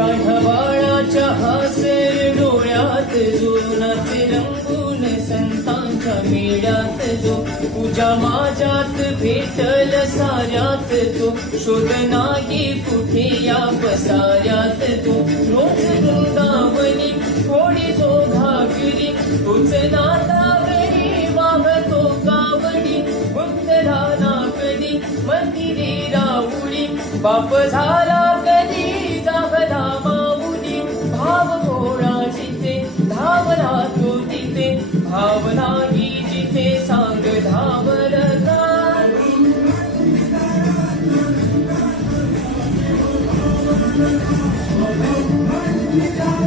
गाढवाळाच्या हासेर डोळ्यात जो नाचे रंगून संतांच्या मेळ्यात जो पूजा माझ्यात भेटल साऱ्यात तो शोध नाही कुठे या पसाऱ्यात तो रोज वृंदावनी थोडी जो घागरी तोच नातावरी वाहतो कावडी बुद्धराना कधी मंदिरे राहुडी बाप झाला कधी जाहला माऊली भाव भोळा जिथे धावला तो तिथे भावना ही जिथे सांग धावल का